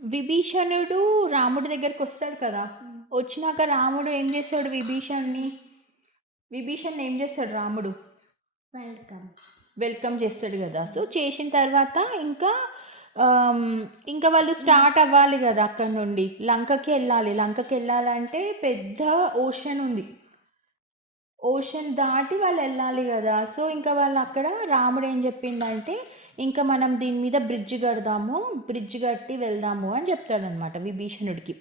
విభీషణుడు రాముడి దగ్గరకొస్తాడు కదా! వచ్చినాక రాముడు ఏం చేస్తాడు విభీషణ్‌ని? విభీషణ్‌ని ఏం చేస్తాడు రాముడు? వెల్కమ్. వెల్కమ్ చేస్తాడు గదా! సో, చేసిన తర్వాత ఇంకా ఆహ్, ఇంకా వాళ్ళు స్టార్ట్ అవ్వాలి గదా! అక్కడి నుండి. లంకకెళ్ళాలి. లంకకెళ్ళాలంటే పెద్ద ఓషన్ ఉంది. ఓషన్ దాటి వాళ్ళెళ్ళాలి గదా! సో, ఇంకా వాళ్ళక్కడ రాముడేం జెప్పిండంటే, ఇంక మనం దీని మీద బ్రిడ్జ్ గడదాము. బ్రిడ్జ్ గట్టి వెళ్దాము అని జెప్తాడనమాట విభీషణుడికి.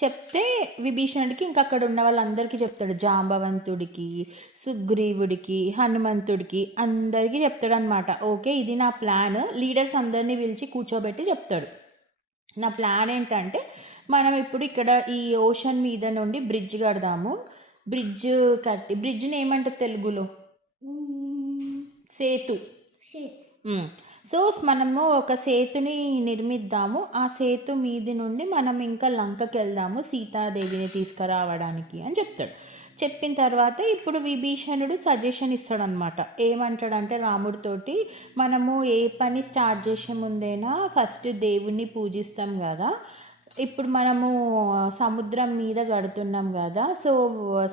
చెప్తే విభీషణుడికి ఇంక అక్కడున్న వాళ్ళందరికీ చెప్తాడు. జాంబవంతుడికి, సుగ్రీవుడికి, హనుమంతుడికి అందరికీ చెప్తాడనమాట. ఓకే. ఇది నా ప్లాన్. లీడర్స్ అందరిని పిలిచి కూర్చోబెట్టి చెప్తాడు. నా ప్లాన్ ఏంటంటే, మనం ఇప్పుడు ఇక్కడ ఈ ఓషన్ మీద నుండి బ్రిడ్జ్ కడదాము. బ్రిడ్జ్ బ్రిడ్జ్‌ని ఏమంటారు తెలుగులో? సేతు. షేప్. హ్మ్. సో, మనము ఒక సేతుని నిర్మిద్దాము. ఆ సేతు మీది నుండి మనం ఇంకా లంకకెళ్దాము సీతాదేవిని తీసుకురావడానికి అని చెప్తాడు. చెప్పిన తర్వాత ఇప్పుడు విభీషణుడు సజెషన్ ఇస్తాడనమాట. ఏమంటాడంటే రాముడితోటి, మనము ఏ పని స్టార్ట్ చేసే ముందేనా ఫస్ట్ దేవుడిని పూజిస్తాం గదా! ఇప్పుడు మనము సముద్రం మీద గడుతున్నాం గదా! సో,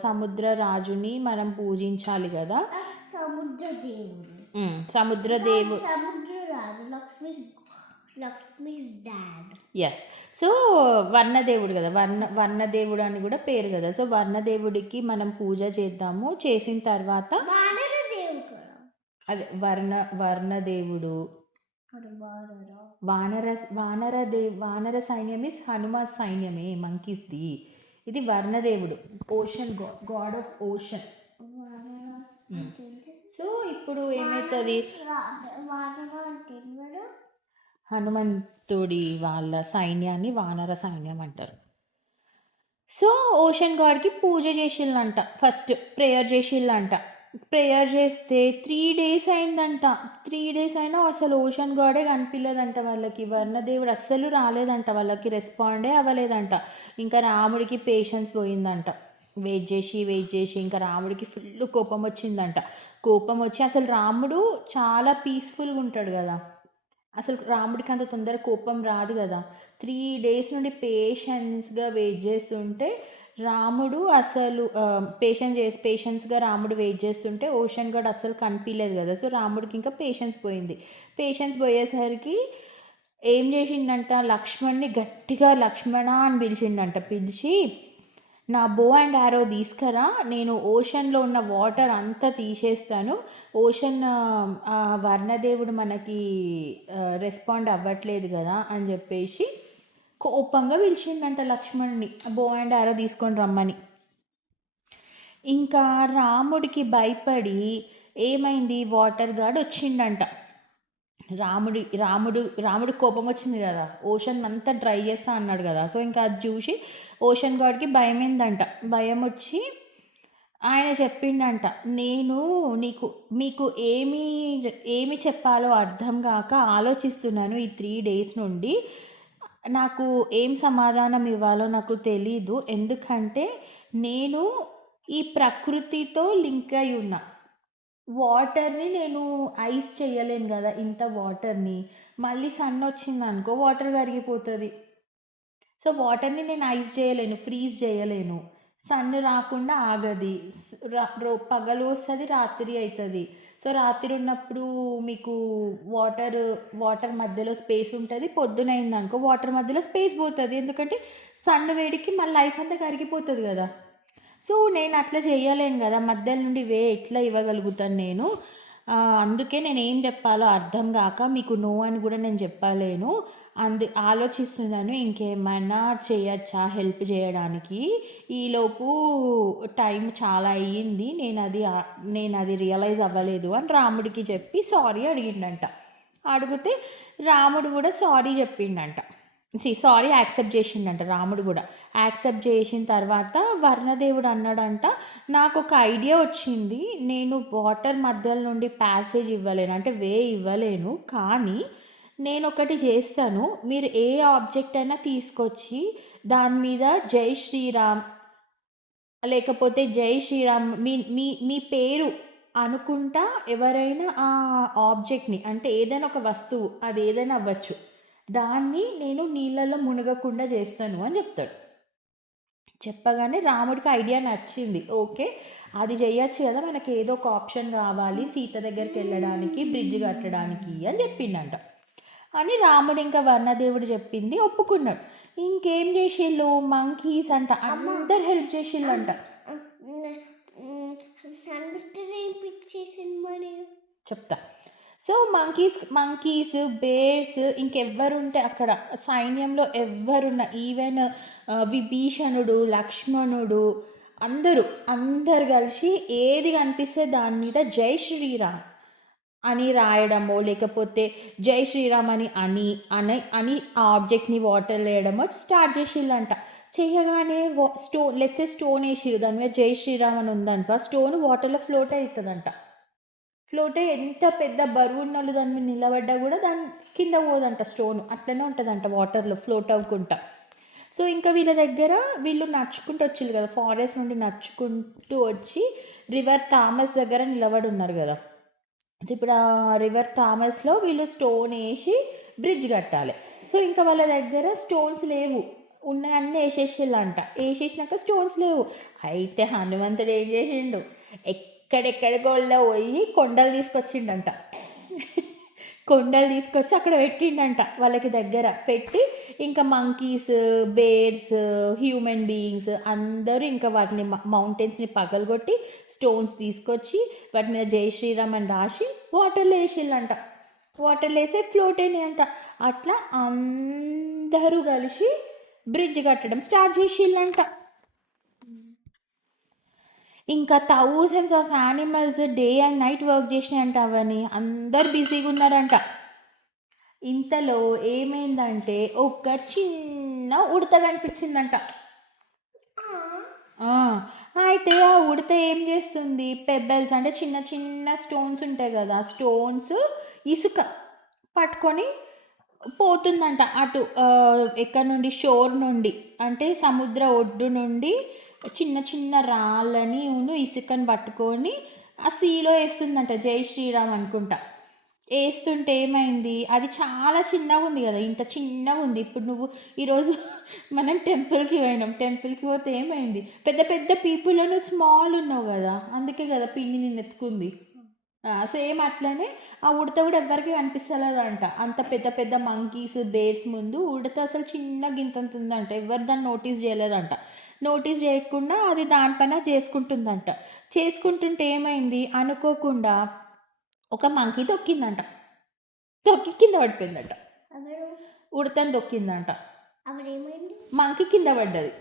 సముద్ర రాజుని మనం పూజించాలి గదా! సముద్ర దేవుడు. సముద్ర దేవు సముద్ర రాజు లక్ష్మీస్ డాడ్. యెస్. సో, వర్ణదేవుడు గదా! వర్ణదేవుడు అని గూడా పేరు గదా! సో, వర్ణదేవుడికి మనం పూజ చేద్దాము. చేసిన తర్వాత వానర దేవుడు కూడా. అదే వర్ణదేవుడు. అది వానర. వానర సైన్యం ఈస్ హనుమ సైన్యమే మంకీస్‌ది. ఇది వర్ణదేవుడు. Ocean god of ocean. వానర హ్మ్. అంటే ఏంటి? సో, ఇప్పుడు ఏమైతది? వానర అంటే ఏంటి మేడం? హనుమంతుడి వాళ్ళ సైన్యాన్ని వానర సైన్యం అంటారు. సో, ఓషన్ గాడ్‌కి పూజ చేషిల్లంట. ఫస్ట్ ప్రేయర్ చేషిల్లంట. ప్రేయర్ చేస్తే 3 డేస్ అయిందంట. 3 డేస్ అయినా అసలు ఓషన్ గాడే కనిపియలేదంట వాళ్ళకి. వర్ణదేవుడు అస్సలు రాలేదంట. వాళ్ళకి రెస్పాండే అవ్వలేదంట. ఇంకా రాముడికి పేషెన్స్ పోయిందంట. వెయిట్ చేసి ఇంకా రాముడికి ఫుల్లు కోపమొచ్చిందంట. కోపమొచ్చి అసలు రాముడు చాలా పీస్‌ఫుల్‌గా ఉంటాడు గదా! అసలు రాముడికి అంత తొందర కోపం రాదు గదా! 3 డేస్ నుండి పేషెన్స్‌గా వెయిట్ చేస్తుంటే రాముడు అసలు పేషెన్స్‌గా రాముడు వెయిట్ చేస్తుంటే ఓషన్ గాడ్ అస్సలు కనిపియలేదు గదా! సో, రాముడికి ఇంకా పేషెన్స్ పోయింది. పేషెన్స్ పోయేసరికి ఏం చేసిండంట లక్ష్మణ్‌ని గట్టిగా లక్ష్మణ అని పిలిచిండంట. పిలిచి నా బో అండ్ యారో తీసుకురా, నేను ఓషన్‌లో ఉన్న వాటర్ అంతా తీసేస్తాను. ఓషన్ వర్ణదేవుడు మనకి రెస్పాండ్ అవ్వట్లేదు గదా! అని జెప్పేసి కోపంగా పిలిచిండంట లక్ష్మణ్‌ని. బో అండ్ యారో తీసుకొని రమ్మని. ఇంకా రాముడికి భయపడి ఏమైంది వాటర్ గాడ్ వచ్చిండంట. రాముడికి కోపమొచ్చింది గదా! ఓషన్ అంతా డ్రై చేస్తా అన్నాడు గదా! సో, ఇంకా అది చూసి ఓషన్ గాడ్‌కి భయమైందంట. భయమొచ్చి ఆయన చెప్పిండంట, నేను మీకు ఏమి చెప్పాలో అర్థం గాక ఆలోచిస్తున్నాను ఈ 3 డేస్ నుండి. నాకు ఏం సమాధానం ఇవ్వాలో నాకు తెలీదు. ఎందుకంటే నేను ఈ ప్రకృతితో లింక్ అయి ఉన్నా. వాటర్‌ని నేను ఐస్ చేయలేను గదా! ఇంత వాటర్‌ని. మళ్ళీ సన్నొచ్చిందనుకో వాటర్ కరిగిపోతది. సో, వాటర్‌ని నేను ఐస్ చేయలేను, ఫ్రీజ్ చేయలేను. సన్ రాకుండా ఆగది. స్ ర రో పగలు వస్తది, రాత్రి అయితది. సో, రాత్రి ఉన్నప్పుడు మీకు వాటర్ వాటర్ మధ్యలో స్పేస్ ఉంటది. పొద్దునయిందనుకో వాటర్ మధ్యలో స్పేస్ పోతది. ఎందుకంటే సన్ వేడికి మళ్ళీ ఐస్ అంతా కరిగిపోతది గదా! సో, నేనట్లా చెయ్యలేను గదా! మధ్యలో నుండి ఎట్లా ఇవ్వగలుగుతాను నేను. అందుకే నేనేం జెప్పాలో అర్థం గాక మీకు నో అని గూడా నేను జెప్పలేను. ఆలోచిస్తున్నాను ఇంకేమైనా చేయొచ్చా హెల్ప్ జేయడానికి. ఈలోపు టైం చాలా అయ్యింది. నేనది రియలైజ్ అవ్వలేదు అని రాముడికి చెప్పి సారీ అడిగిండంట. అడిగితే రాముడు గూడా సారీ జెప్పిండంట. సారీ యాక్సెప్ట్ చేసిండంట రాముడు గూడా. యాక్సెప్ట్ చేసిన తర్వాత వర్ణదేవుడు అన్నాడంట, నాకొక ఐడియా వచ్చింది. నేను వాటర్ మధ్యలో నుండి ప్యాసేజ్ ఇవ్వలేను. అంటే ఇవ్వలేను. కానీ నేనొకటి చేస్తాను. మీరు ఏ ఆబ్జెక్ట్ అయినా తీసుకొచ్చి దాని మీద జై శ్రీరామ్ లేకపోతే జై శ్రీరామ్ మీ మీ మీ పేరు అనుకుంటా ఎవరైనా ఆ ఆబ్జెక్ట్‌ని అంటే ఏదైనా ఒక వస్తువు అదేదైనా అవ్వచ్చు. దాన్ని నేను నీళ్ళలో మునగకుండా చేస్తాను అని చెప్తాడు. చెప్పగానే రాముడికి ఐడియా నచ్చింది. ఓకే. అది చేయొచ్చు కదా! మనకి ఏదో ఒక ఆప్షన్ కావాలి సీత దగ్గరికి వెళ్ళడానికి, బ్రిడ్జ్ కట్టడానికి అని చెప్పిండంట. అని రాముడు ఇంకా వర్ణదేవుడు చెప్పింది ఒప్పుకున్నాడు. ఇంకేం చేసిళ్ళు మంకీస్ అంట అందరు హెల్ప్ చేసిళ్ళంట. సంగతి పిక్ చేసింది మరి. చెప్తా. సో మంకీస్ బేర్స్ ఇంకెవ్వరుంటే అక్కడ సైన్యంలో ఎవ్వరున్న ఈవెన్ విభీషణుడు, లక్ష్మణుడు అందరు కలిసి ఏది కనిపిస్తే దాని మీద జై శ్రీరామ్ అని రాయడమో లేకపోతే జై శ్రీరామ్ అని ఆ ఆబ్జెక్ట్ని వాటర్లో వేయడమో స్టార్ట్ చేసిళ్ళంట. చేయగానే స్టోన్ వేసిరు దాని మీద జై శ్రీరామ్ అని ఉందనుకో ఆ స్టోన్ వాటర్లో ఫ్లోట్ అవుతుందంట. ఫ్లోట్ అయ్యి ఎంత పెద్ద బరువు ఉన్నోళ్ళు దాని మీద నిలబడ్డా కూడా దాని కింద పోదంట స్టోన్. అట్లనే ఉంటుందంట వాటర్లో ఫ్లోట్ అవ్వకుండా. సో ఇంకా వీళ్ళు నడుచుకుంటూ వచ్చిళ్ళు కదా, ఫారెస్ట్ నుండి నడుచుకుంటూ వచ్చి రివర్ థామస్ దగ్గర నిలబడి ఉన్నారు కదా. సో ఇప్పుడు ఆ రివర్ థామస్లో వీళ్ళు స్టోన్ వేసి బ్రిడ్జ్ కట్టాలి. సో ఇంకా వాళ్ళ దగ్గర స్టోన్స్ లేవు, ఉన్నాయన్నీ వేసేసిళ్ళంట. వేసేసినాక స్టోన్స్ లేవు. అయితే హనుమంతుడు ఏం చేసిండు, ఎక్కడెక్కడికోళ్ళో పోయి కొండలు తీసుకొచ్చిండంట. కొండలు తీసుకొచ్చి అక్కడ పెట్టిండంట. వాళ్ళకి దగ్గర పెట్టి ఇంకా మంకీస్, బేర్స్, హ్యూమన్ బీయింగ్స్ అందరూ ఇంకా వాటిని మౌంటైన్స్ని పగలగొట్టి స్టోన్స్ తీసుకొచ్చి వాటి మీద జై శ్రీరామ్ అని రాసి వాటర్లో వేసిళ్ళంట. వాటర్లో వేసే ఫ్లోట్ అయినాయంట. అట్లా అందరూ కలిసి బ్రిడ్జ్ కట్టడం స్టార్ట్ చేసిళ్ళంట. ఇంకా thousands of animals day and night work చేసినాయంట. అవన్నీ అందరు బిజీగా ఉన్నారంట. ఇంతలో ఏమైందంటే ఒక చిన్న ఉడత కనిపించిందంట. అయితే ఆ ఉడత ఏం చేస్తుంది, పెబ్బల్స్ అంటే చిన్న చిన్న స్టోన్స్ ఉంటాయి కదా, స్టోన్స్ ఇసుక పట్టుకొని పోతుందంట అటు. ఎక్కడ నుండి, షోర్ నుండి అంటే సముద్ర ఒడ్డు నుండి చిన్న చిన్న రాళ్ళని ఇసుకని పట్టుకొని ఆ సీలో వేస్తుందంట. జై శ్రీరామ్ అనుకుంటా వేస్తుంటే ఏమైంది, అది చాలా చిన్నగా ఉంది కదా, ఇంత చిన్నగా ఉంది. ఇప్పుడు నువ్వు ఈరోజు మనం టెంపుల్కి పోతే ఏమైంది, పెద్ద పెద్ద పీపుల్ నువ్వు స్మాల్ ఉన్నావు కదా, అందుకే కదా పిండి నిన్ను ఎత్తుకుంది. సేమ్ అట్లనే ఆ ఉడత కూడా ఎవ్వరికి కనిపిస్తలేదంట. అంత పెద్ద పెద్ద మంకీస్, బేర్స్ ముందు ఉడత అసలు చిన్న గింతంత ఉందంట. ఎవరు దాన్ని నోటీస్ చేయలేదంట. నోటీస్ చేయకుండా అది దానిపైన చేసుకుంటుందంట. చేసుకుంటుంటే ఏమైంది, అనుకోకుండా ఒక మంకీ తొక్కిందంట. తొక్కి కింద పడిపోయిందంట. ఉడతని తొక్కిందంట. మంకీ కింద పడ్డది.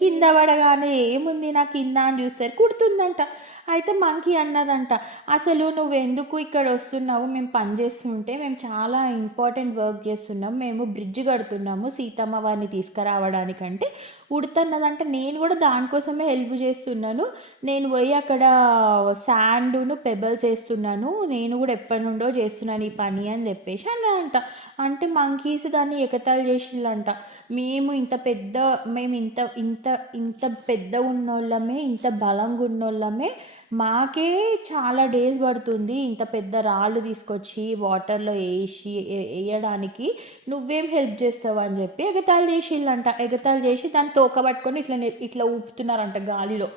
కింద పడగానే ఏముంది నా కింద అని చూస్తారు కుడుతుందంట. అయితే మంకీ అన్నదంట, అసలు నువ్వెందుకు ఇక్కడ వస్తున్నావు, మేము పని చేస్తుంటే మేము చాలా ఇంపార్టెంట్ వర్క్ చేస్తున్నాం, మేము బ్రిడ్జ్ కడుతున్నాము సీతమ్మ వారిని తీసుకురావడానికంటే. ఉడతన్నదంట, నేను కూడా దానికోసమే హెల్ప్ చేస్తున్నాను, నేను పోయి అక్కడ శాండును పెబల్స్ వేస్తున్నాను, నేను కూడా ఎప్పటి నుండో చేస్తున్నాను ఈ పని అని చెప్పేసి అన్నదంట. అంటే మంకీస్ దాన్ని ఎగతాళి చేసిళ్ళంట. మేము ఇంత పెద్ద ఉన్నోళ్ళమే, ఇంత బలంగా ఉన్నోళ్ళమే, మాకే చాలా డేస్ పడుతుంది ఇంత పెద్ద రాళ్ళు తీసుకొచ్చి వాటర్లో వేయడానికి, నువ్వేం హెల్ప్ చేస్తావు అని చెప్పి ఎగతాళి చేసిళ్ళంట. ఎగతాళి చేసి దాన్ని తోక పట్టుకొని ఇట్లా ఊపుతున్నారంట గాలిలో.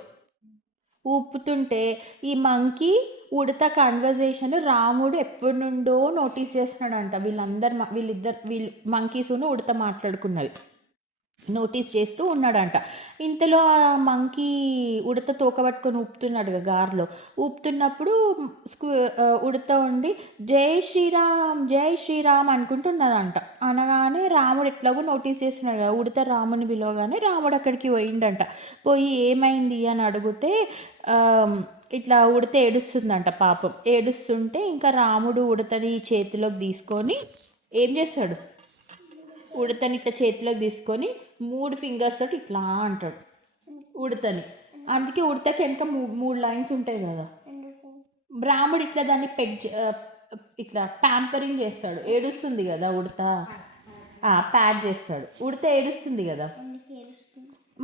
ఊపుతుంటే ఈ మంకీ ఉడత కన్వర్జేషన్ రాముడు ఎప్పటి నుండో నోటీస్ చేస్తున్నాడంట. వీళ్ళు మంకీసును ఉడత మాట్లాడుకున్నది నోటీస్ చేస్తూ ఉన్నాడంట. ఇంతలో ఆ మంకీ ఉడత తోక పట్టుకొని ఊపుతున్నాడు గారిలో. ఊపుతున్నప్పుడు ఉడత ఉండి జై శ్రీరామ్ అనుకుంటున్నదంట. అనగానే రాముడు ఎట్లాగో నోటీస్ చేస్తున్నాడు కదా, ఉడత రాముని పిలవగానే రాముడు అక్కడికి పోయిండంట. పోయి ఏమైంది అని అడిగితే ఇట్లా ఉడత ఏడుస్తుందంట. పాపం ఏడుస్తుంటే ఇంకా రాముడు ఉడతని చేతిలోకి తీసుకొని ఏం చేస్తాడు, ఉడతని ఇట్లా చేతిలోకి తీసుకొని 3 ఫింగర్స్ తోటి ఇట్లా అంటాడు ఉడతని. అందుకే ఉడతకి వెనక 3 లైన్స్ ఉంటాయి కదా. రాముడు ఇట్లా దాన్ని ఇట్లా ప్యాంపరింగ్ చేస్తాడు. ఏడుస్తుంది కదా ఉడత, ప్యాడ్ చేస్తాడు. ఉడత ఏడుస్తుంది కదా,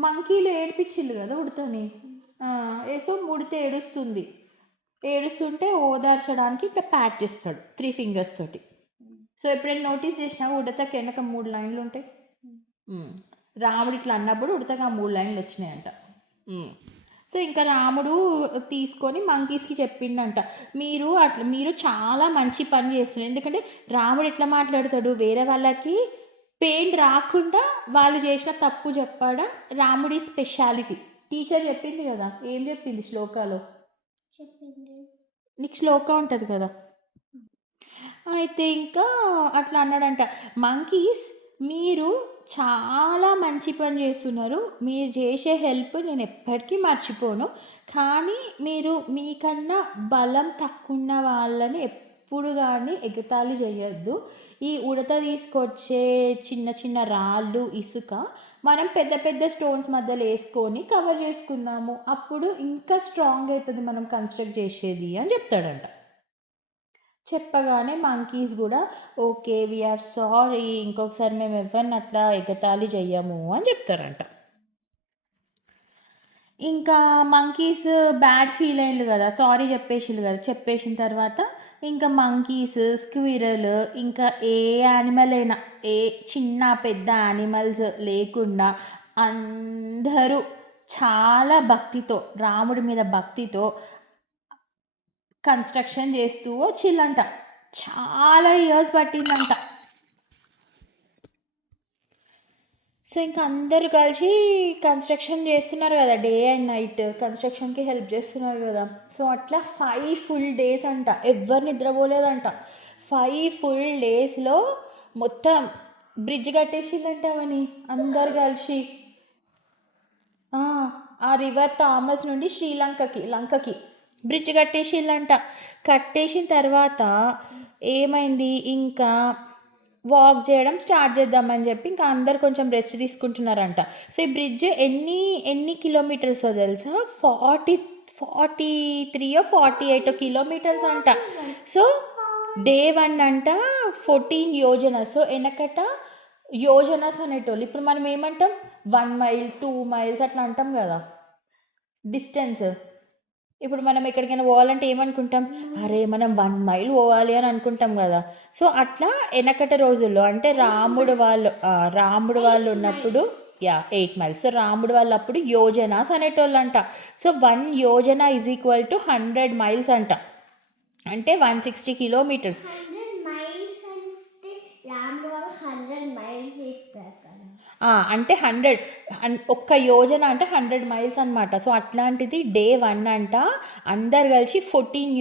మంకీలు ఏడిపించిల్లు కదా ఉడతని. సో ఉడత ఏడుస్తుంటే ఓదార్చడానికి ఇట్లా ప్యాడ్ చేస్తాడు 3 ఫింగర్స్ తోటి. సో ఎప్పుడైనా నోటీస్ చేసినావు ఉడతకి వెనక 3 లైన్లు ఉంటాయి. రాముడు ఇట్లా అన్నప్పుడు ఉడతకి ఆ 3 లైన్లు వచ్చినాయంట. సో ఇంకా రాముడు తీసుకొని మంకీస్కి చెప్పిండంట, మీరు చాలా మంచి పని చేస్తున్నారు. ఎందుకంటే రాముడు ఎట్లా మాట్లాడతాడు, వేరే వాళ్ళకి పెయిన్ రాకుండా వాళ్ళు చేసిన తప్పు చెప్పాడా రాముడి స్పెషాలిటీ. టీచర్ చెప్పింది కదా, ఏం చెప్పింది శ్లోకాలో, చెప్పింది. నీకు శ్లోక ఉంటుంది కదా. అయితే ఇంకా అట్లా అన్నాడంట, మంకీస్ మీరు చాలా మంచి పని చేస్తున్నారు, మీరు చేసే హెల్ప్ నేను ఎప్పటికీ మర్చిపోను. కానీ మీరు మీకన్నా బలం తక్కువ ఉన్న వాళ్ళని ఎప్పుడు కానీ ఎగతాళి చేయొద్దు. ఈ ఉడత తీసుకొచ్చే చిన్న చిన్న రాళ్ళు ఇసుక మనం పెద్ద పెద్ద స్టోన్స్ మధ్యలో వేసుకొని కవర్ చేసుకుందాము, అప్పుడు ఇంకా స్ట్రాంగ్ అవుతుంది మనం కన్స్ట్రక్ట్ చేసేది అని చెప్తాడంట. చెప్పగానే మంకీస్ కూడా ఓకే వీఆర్ సారీ, ఇంకొకసారి మేము ఎవరిని అట్లా ఎగతాళి చెయ్యము అని చెప్తారంట. ఇంకా మంకీస్ బ్యాడ్ ఫీల్ అయ్యింది కదా, సారీ చెప్పేసిండు కదా. చెప్పేసిన తర్వాత ఇంకా మంకీస్, స్క్విరల్, ఇంకా ఏ యానిమల్ అయినా, ఏ చిన్న పెద్ద యానిమల్స్ లేకుండా అందరూ చాలా భక్తితో, రాముడి మీద భక్తితో కన్స్ట్రక్షన్ చేస్తూ వచ్చిందంట. చాలా ఇయర్స్ పట్టిందంట. సో ఇంకా అందరు కలిసి కన్స్ట్రక్షన్ చేస్తున్నారు కదా, డే అండ్ నైట్ కన్స్ట్రక్షన్కి హెల్ప్ చేస్తున్నారు కదా. సో అట్లా 5 full days అంట, ఎవ్వరు నిద్రపోలేదంట. 5 full daysలో మొత్తం బ్రిడ్జ్ కట్టేసిందంట అవని అందరు కలిసి. ఆ రివర్ థామస్ నుండి లంకకి బ్రిడ్జ్ కట్టేసిందంట. కట్టేసిన తర్వాత ఏమైంది, ఇంకా వాక్ చేయడం స్టార్ట్ చేద్దామని చెప్పి ఇంకా అందరు కొంచెం రెస్ట్ తీసుకుంటున్నారంట. సో ఈ బ్రిడ్జ్ ఎన్ని కిలోమీటర్స్ తెలుసా, 43 or 48 కిలోమీటర్స్ అంట. సో డే 1 అంట 14 యోజనస్. సో వెనకట యోజనస్ అనేటోళ్ళు, ఇప్పుడు మనం ఏమంటాం 1 mile 2 miles అట్లా అంటాం కదా డిస్టెన్స్. ఇప్పుడు మనం ఎక్కడికైనా పోవాలంటే ఏమనుకుంటాం, అరే మనం 1 mile పోవాలి అని అనుకుంటాం కదా. సో అట్లా వెనకట రోజుల్లో అంటే రాముడు వాళ్ళు ఉన్నప్పుడు 8 miles. సో రాముడు వాళ్ళు అప్పుడు యోజనాస్ అనేటోళ్ళు అంట. So 1 Yojana is equal to 100 miles అంట, అంటే 160 kilometers. 100 miles అంటే రాముడు వాళ్ళు 100 miles చేస్తారు కదా. అంటే 100 ఒక్క యోజన అంటే 100 miles అనమాట. సో అట్లాంటిది డే 1 అంట అందరు కలిసి 14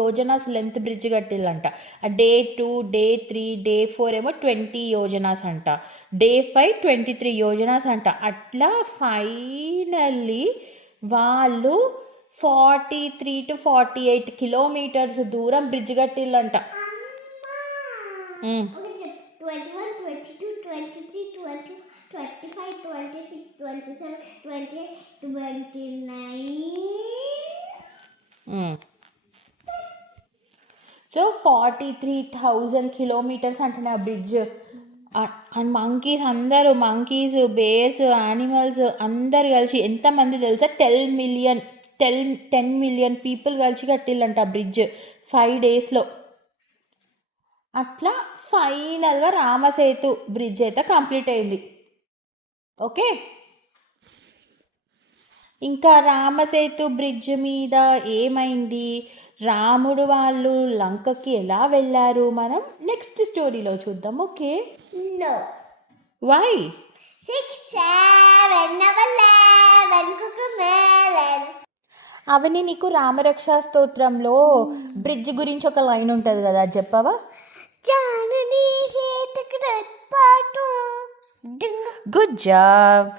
యోజనాస్ లెంత్ బ్రిడ్జ్ కట్టిల్లంట. డే 2, డే 3, డే 4 ఏమో 20 యోజనాస్ అంట, డే 5 23 యోజనాస్ అంట. అట్లా ఫైనల్లీ వాళ్ళు 43 to 48 kilometers దూరం బ్రిడ్జ్ కట్టిల్లంట. 21, 22, 23, 24, 25, 26, 27, 28, 29. సో 43,000 kilometers అంటే ఆ bridge. And monkeys, bears, animals అందరు కలిసి ఎంతమంది తెలుసా, 10 million people కలిసి కట్టిల్లంట ఆ బ్రిడ్జ్ 5 daysలో. అట్లా ఫైనల్గా రామసేతు బ్రిడ్జ్ అయితే కంప్లీట్ అయింది. ఓకే, ఇంకా రామసేతు బ్రిడ్జ్ మీద ఏమైంది, రాముడు వాళ్ళు లంకకి ఎలా వెళ్ళారు మనం నెక్స్ట్ స్టోరీలో చూద్దాం. Okay, No. వై 6, 7, 11, కుకుమేలన్. అవని నీకు రామరక్షా స్తోత్రంలో బ్రిడ్జ్ గురించి ఒక లైన్ ఉంటుంది కదా, అది చెప్పవా? జానని చేతకు పాటు గుడ్ జాబ్.